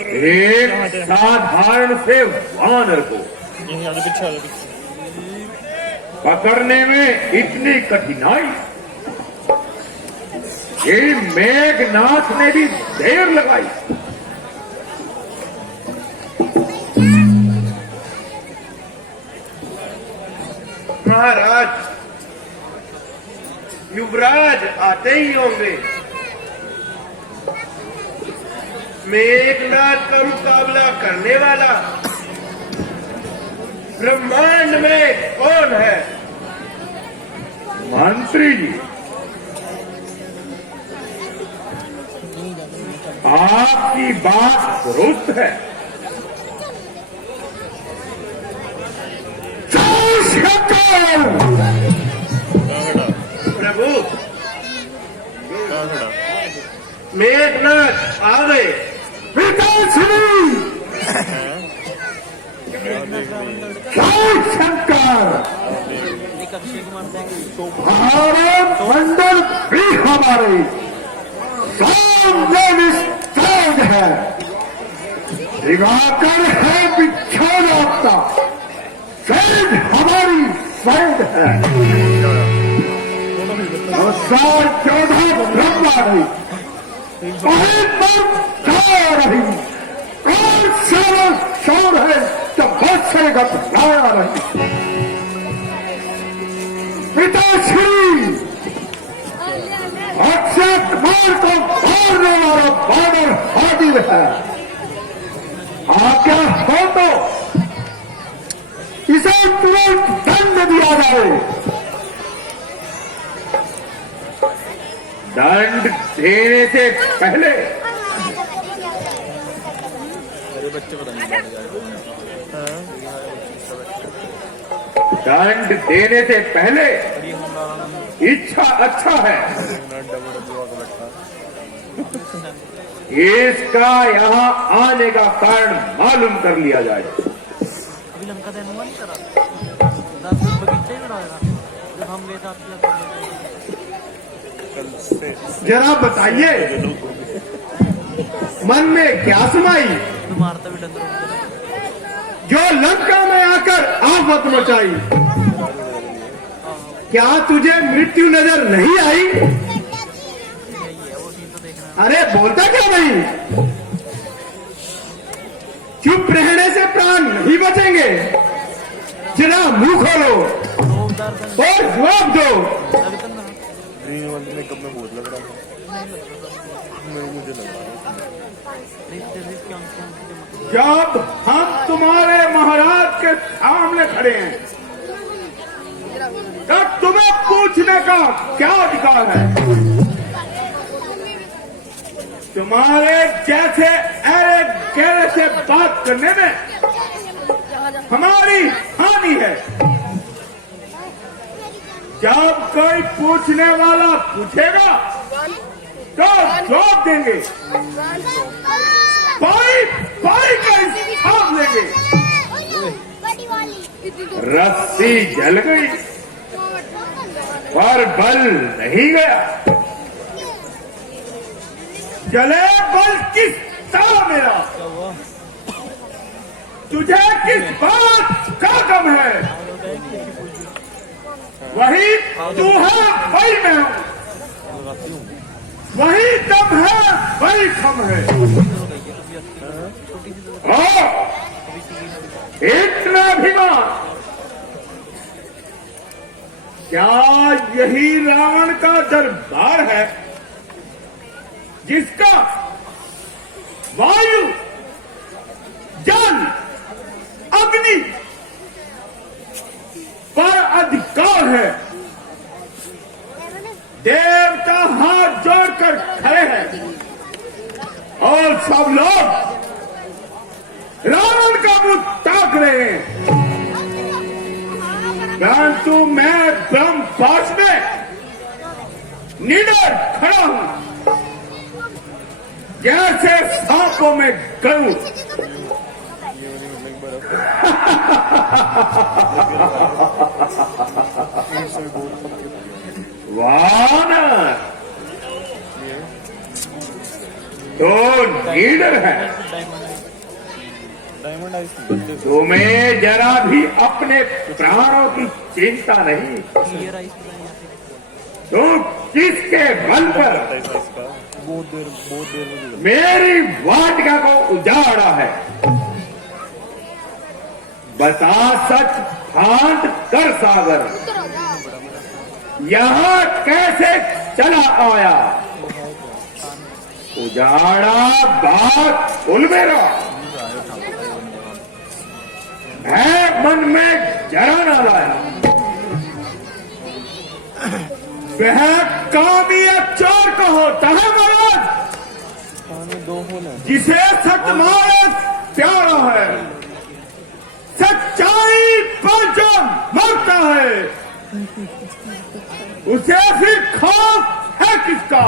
एक साधारण से वानर को पकड़ने में इतनी कठिनाई, ये मेघनाथ ने भी देर लगाई। महाराज, युवराज आते ही होंगे। मेघनाथ का मुकाबला करने वाला ब्रह्मांड में कौन है? मंत्री जी, आपकी बात दुरुस्त है। प्रभु, मेघनाथ आ गए। शंकर, भारत मंडल भी हमारे सामने विस्तार है। दिवाकर है बिछोड़ आपका, सैद हमारी सैद है। और 14 ब्रह्मा रही, रही, कौन सारा शौर है तो बहुत से घटनाया रही। पिताश्री, अक्षय कुमार को मारने वाला बानर हाजिर है। आज्ञा हो तो इसे तुरंत दंड दिया जाए। दंड देने से पहले दंड देने से पहले इच्छा अच्छा है, इसका यहाँ आने का कारण मालूम कर लिया जाए। अभी लंका का अनुमान करा 10 बगीचे ही बनाएगा जब हम गए थे। जरा बताइए, मन में क्या समाई मारता भी डंगर जो लंका में आकर आफत मचाई? क्या तुझे मृत्यु नजर नहीं आई? अरे बोलता क्या नहीं? चुप रहने से प्राण नहीं बचेंगे। जरा मुंह खोलो और जवाब दो। मेकअप में बहुत लग रहा था, मुझे लग रहा जब हम तुम्हारे महाराज के सामने खड़े हैं तब तुम्हें पूछने का क्या अधिकार है? तुम्हारे जैसे अरे गहरे से बात करने में हमारी हानि है। जब कोई पूछने वाला पूछेगा तो जवाब देंगे, पाई पाई का हिसाब लेंगे। रस्सी जल गई पर बल नहीं गया। जले बल किस तरह मेरा? तुझे किस बात का गम है? वही तू है, वही मैं हूं। वही दम है, वही खम है। इतना अभिमान, क्या यही रावण का दरबार है जिसका वायु, जल, अग्नि पर अधिकार है? देवता हाथ जोड़कर खड़े हैं और सब लोग रावण का मुंह ताक रहे हैं, परंतु मैं ब्रह्म पास में निडर खड़ा हूं, जैसे सांपों में गरुड़। वानर, तो लीडर है। डायमंड आइस बंदे तुम्हें जरा भी अपने प्राणों की चिंता नहीं। क्लियर आइस तुम किसके बल पर आइस का बहुत देर में मेरी वाटिका को उजाड़ा है? बता सच फांद कर सागर, यहाँ कैसे चला आया? उजाड़ा बात सुन मेरा है, मन में जरा ना लाया। वह कामी या चोर को होता है महाराज, में 2 होल है। जिसे सतमानस प्यारा है, सच्चाई पर जो मरता है उसे फिर खौफ है किसका?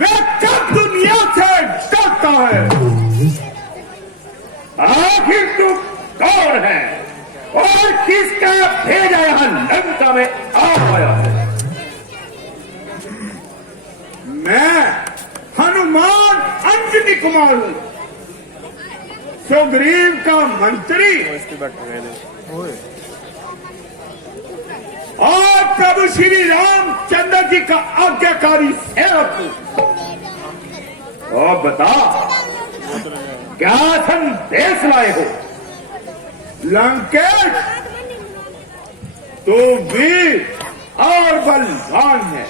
वह कब दुनिया से डरता है? आखिर तू कौन है और किसका भेजा यहाँ लंका में आया है? मैं हनुमान अंजनी कुमार हूँ, सुग्रीव का मंत्री इसके बैठ गए थे। और प्रभु श्री रामचंद्र जी का आज्ञाकारी सेवक हूँ। और बता क्या संदेश लाए हो? लंकेश, तू वीर और बलवान है,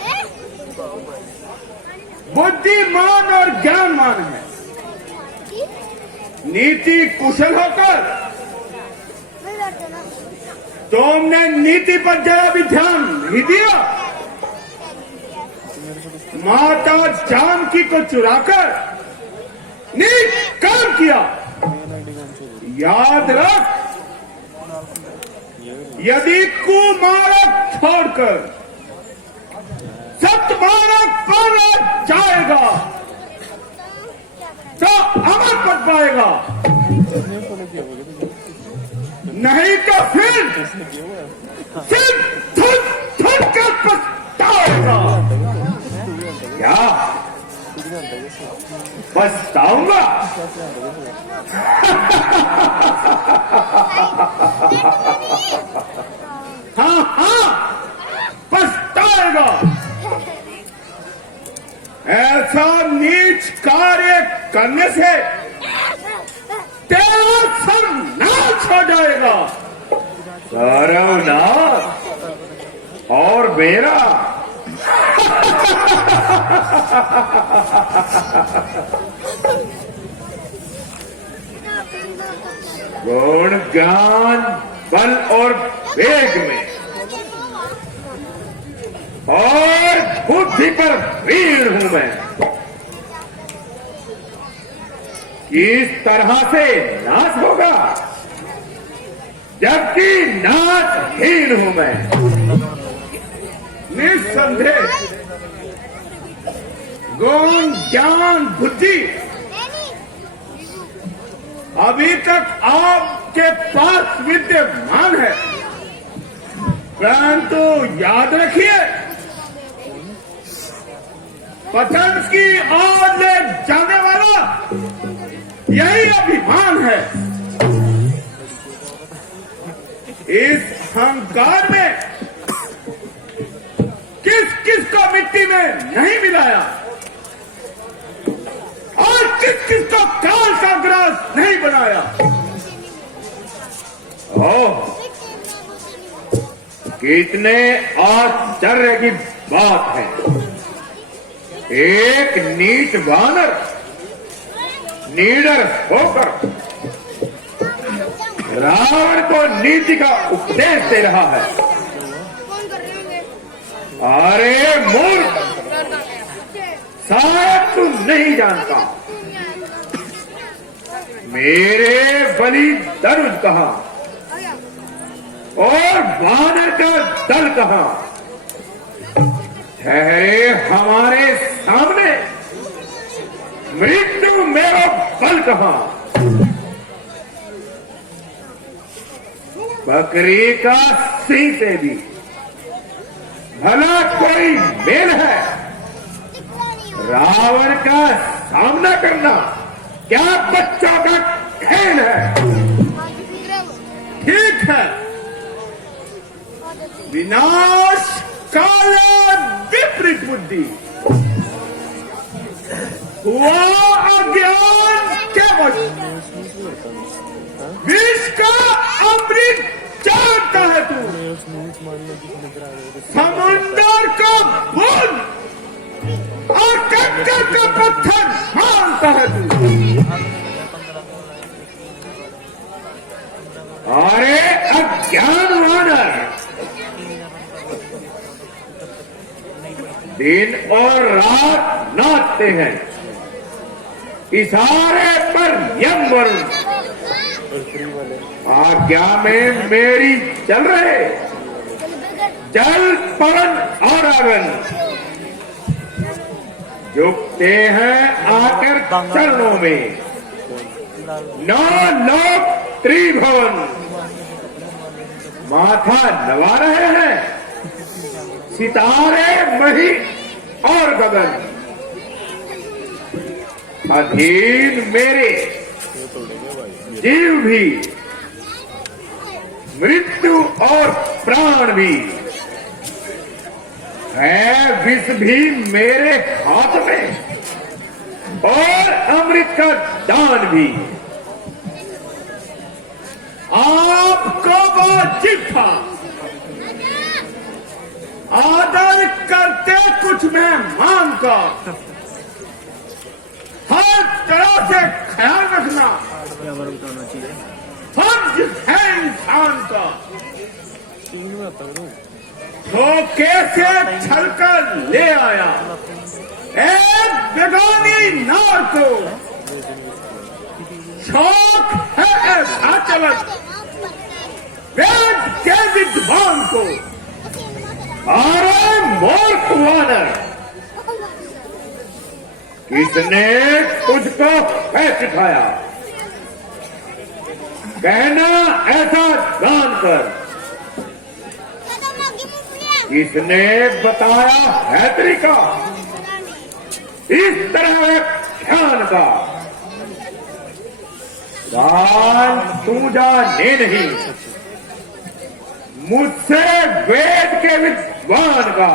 बुद्धिमान और ज्ञानवान है, नीति कुशल होकर तुमने नीति पर जरा भी ध्यान नहीं दिया। माता जानकी को चुराकर नीच काम किया। याद रख, यदि कुमारक छोड़कर सतमारक पर जाएगा तो अमर पद पाएगा, नहीं तो फिर सिर्फ थुन कर पछताएगा। क्या पछताऊंगा? हाँ हाँ, पछताएगा। ऐसा नीच कार्य करने से तेरा सर्वनाश हो जाएगा। सर्वनाश और मेरा? गुण ज्ञान बल और वेग में और बुद्धि पर वीर हूं मैं। किस तरह से नाश होगा जबकि नाशहीन हूं मैं? निस्संदेह गुण ज्ञान बुद्धि अभी तक आपके पास विद्यमान है, परंतु याद रखिए, पतन की ओर ले जाने वाला यही अभिमान है। इस अहंकार में किस किस को मिट्टी में नहीं मिलाया और किस किस को काल का ग्रास नहीं बनाया। ओह, कितने आश्चर्य की बात है। एक नीच वानर निडर होकर रावण को नीति का उपदेश दे रहा है। अरे मूर्ख, शायद तू नहीं जानता मेरे बलि दरुज कहां और वानर का दल कहां। ठहरे हमारे सामने, मृत्यु मेरा बल कहां। बकरी का सिंह से भी भला कोई मेल है? रावण का सामना करना क्या बच्चों का खेल है? ठीक है, विनाश काले विपरीत बुद्धि, हुआ अज्ञान के वश, विष का अमृत जानता है तू, समुंदर को बूंद और कंकर का पत्थर मानता है तू। अरे अज्ञान वानर, दिन और रात नाचते हैं, इशारे पर यम वरुण आज्ञा में मेरी चल रहे, जल पवन और अगन झुकते हैं आकर चरणों में, नौ लोक त्रिभुवन माथा नवा रहे हैं, सितारे मही और गगन अधीन मेरे, जीव भी, मृत्यु और प्राण भी है, विष भी मेरे हाथ में और अमृत का दान भी। आपको वो जिफा आदर करते कुछ मेहमान का, हर तरह से ख्याल रखना फर्ज है इंसान का, धोखे से छलकर ले आया एक बेगानी नार को, शौक है ऐसा चलन वेद के विद्वान को। अरे मूर्ख वानर, किसने तुझको है सिखाया कहना ऐसा जानकर? किसने बताया है तरीका इस तरह ध्यान का? दान तू जाने नहीं, मुझसे वेद के विद्वान का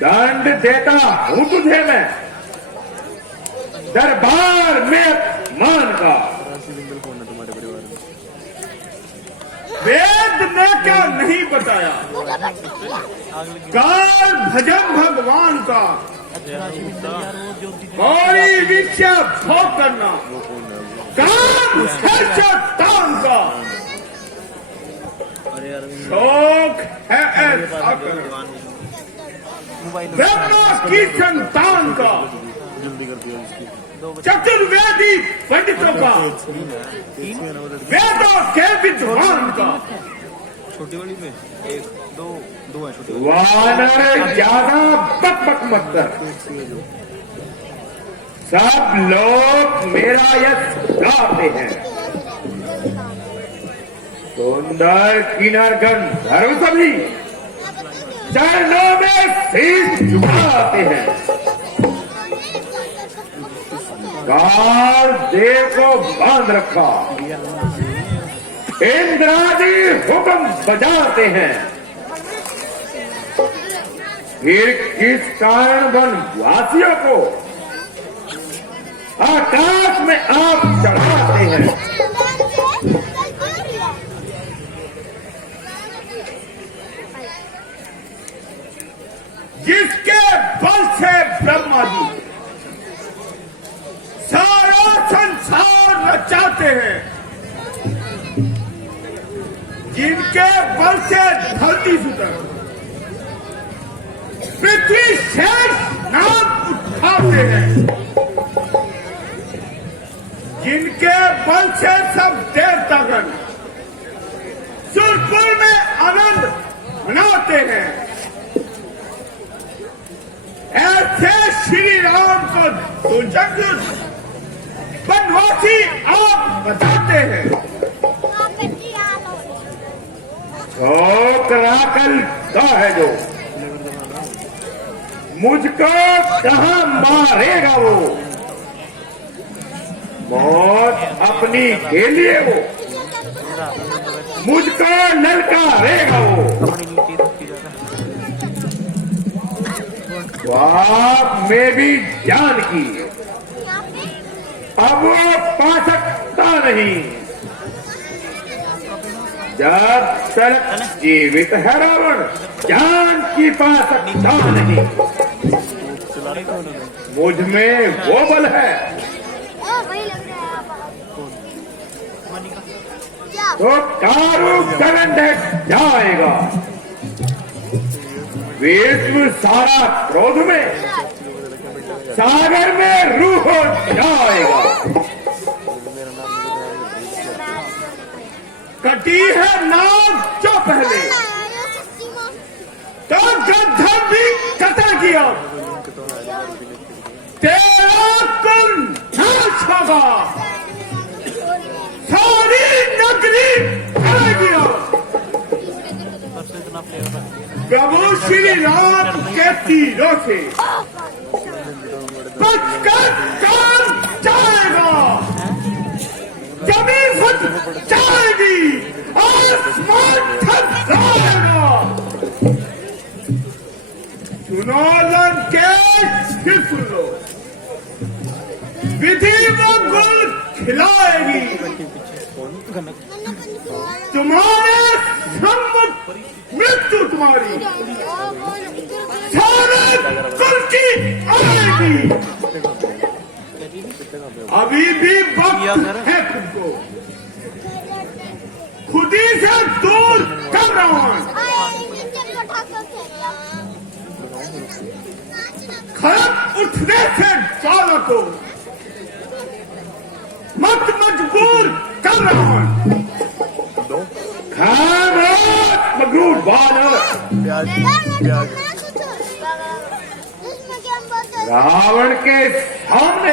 दंड देता हूं तुझे मैं, दरबार में अपमान का। वेद ने क्या नहीं बताया, काल भजन भगवान का, गौरी विषय भोग करना, काम तान का, शौक है ऐसा करना, ब्रह्मा की संतान का, चतुर्वेदी पंडितों का, वेदों के विद्वान का। छोटी वाली में एक दो दो है छोटी। वानर ज्यादा बकबक मत कर, सब लोग मेरा यश गाते हैं, सुंदर किन्नर गंधर्व सभी चरणों में शीश झुकाते हैं, काल देव को बांध रखा, इंद्रादी हुक्म बजाते हैं, फिर किस कारण वनवासियों को आकाश में आप चढ़ाते हैं? जिसके बल से ब्रह्मा जी सारा संसार रचाते हैं, जिनके बल से धरती सुतर पृथ्वी शेष नाम उठाते हैं, जिनके बल से सब देवतागण सुरपुर में आनंद मनाते हैं, ऐसे श्री राम को तो जगत बनवासी आप बताते हैं। ठोकरा कल का है जो मुझको कहां मारेगा वो, मौत अपनी के लिए वो मुझको ललकारेगा वो। अपनी नीति रखी जाता बाप में भी जान की अब वो पा सकता नहीं, जब तक जीवित है रावण जान की पा सकता नहीं। मुझ में वो बल है तो कारू गगन ढक जाएगा, विश्व सारा क्रोध में सागर में रूह हो जाएगा। कटी है नाव जो पहले तो गद्दा भी कटा किया, तेरा कुल नाश होगा, सारी नगरी खा गया। सबसे इतना प्लेयर बन गया। प्रभु श्री राम के तीरों से बचकर जान जाएगा, जमीन फट जाएगी, आसमान थक जाएगा। सुनो लंकेश, फिर सुन लो, विधि वो गुल खिलाएगी, तुम्हारे सम्मुख मृत्यु तुम्हारी सारे कुल की आएगी। अभी भी वक्त है तुमको खुदी से दूर कर रावण, खड़क उठने से ज्वाला को मत मजबूर कर रावण। खामोश मगरूर बानर, रावण के सामने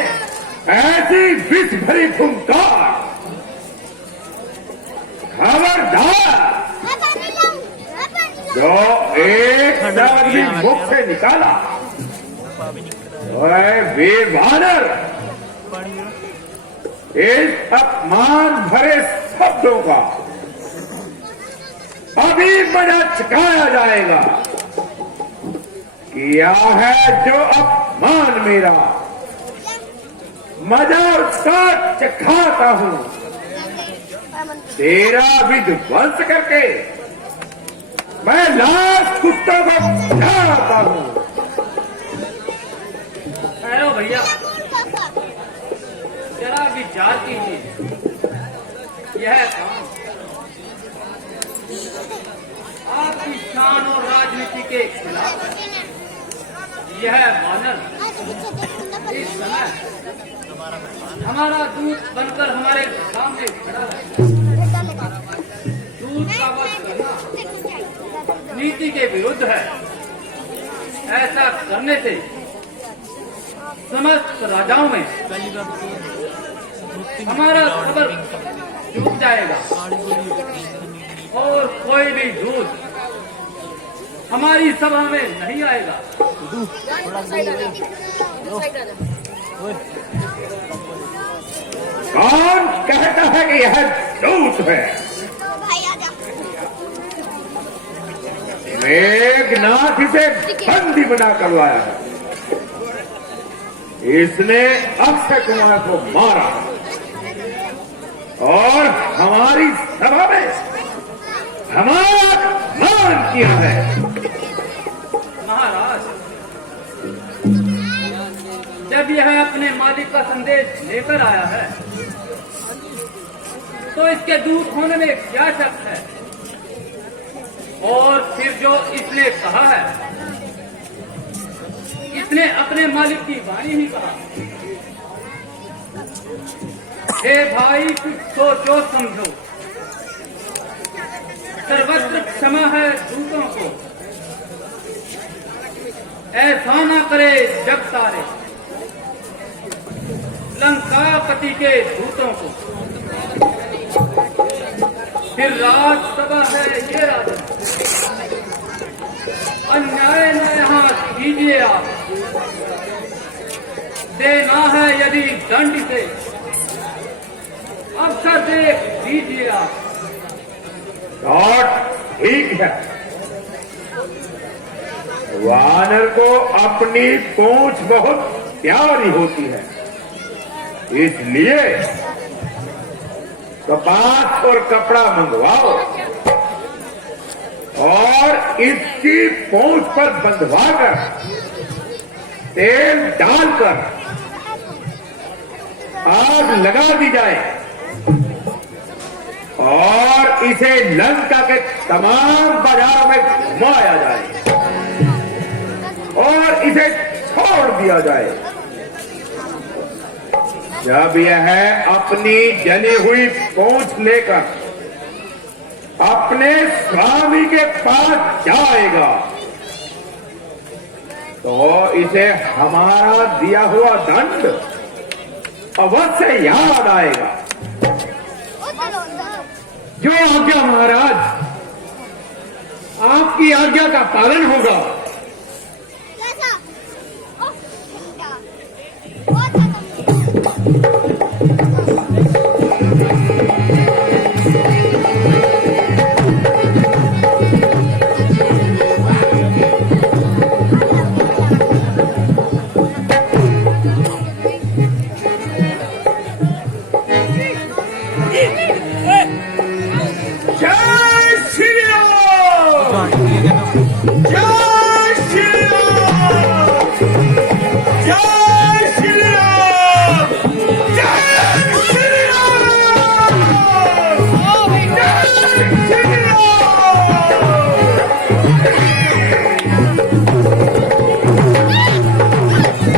ऐसी विष भरी फुंकार, खबरदार, जो एक शब्द भी मुख से निकाला वीर बानर इस अपमान भरे शब्दों का अभी मजा चुकाया जाएगा। किया है जो अपमान मेरा, मजा उसका चखाता हूं, तेरा विध्वंस करके मैं लाश कुत्तों को खिलाता हूं। अरे भैया जरा विचार कीजिए, यह काम आपकी शान और राजनीति के खिलाफ है। यह बानर इस समय हमारा दूत बनकर हमारे सामने खड़ा है। दूत का वध करना नीति के विरुद्ध है। ऐसा करने से समस्त राजाओं में हमारा खबर डूब जाएगा और कोई भी दूत हमारी सभा में नहीं आएगा। कौन कहता है कि यह दूत है? मेघनाथ इसे बंदी बना कर लाया है। इसने अक्षय कुमार को मारा और हमारी सभा में हमारा अपमान किया है। महाराज, जब यह अपने मालिक का संदेश लेकर आया है तो इसके दूत होने में क्या शक है? और फिर जो इसने कहा है, इसने अपने मालिक की वाणी ही कहा। हे भाई, कुछ सोचो समझो, सर्वत्र क्षमा है दूतों को, ऐसा ना करे जग सारे लंकापति के दूतों को। फिर राजसभा है ये राजा, अन्याय न यहाँ कीजिए आप। देना है यदि दंड से अवसर देख दीजिए आप। और ठीक है, वानर को अपनी पूंछ बहुत प्यारी होती है, इसलिए कपास और कपड़ा मंगवाओ और इसकी पूंछ पर बंधवाकर तेल डालकर आग लगा दी जाए और इसे लंका के तमाम बाजारों में घुमाया जाए और इसे छोड़ दिया जाए। जब यह अपनी जली हुई पूंछ लेकर अपने स्वामी के पास जाएगा तो इसे हमारा दिया हुआ दंड अवश्य याद आएगा। जो आज्ञा महाराज, आपकी आज्ञा का पालन होगा।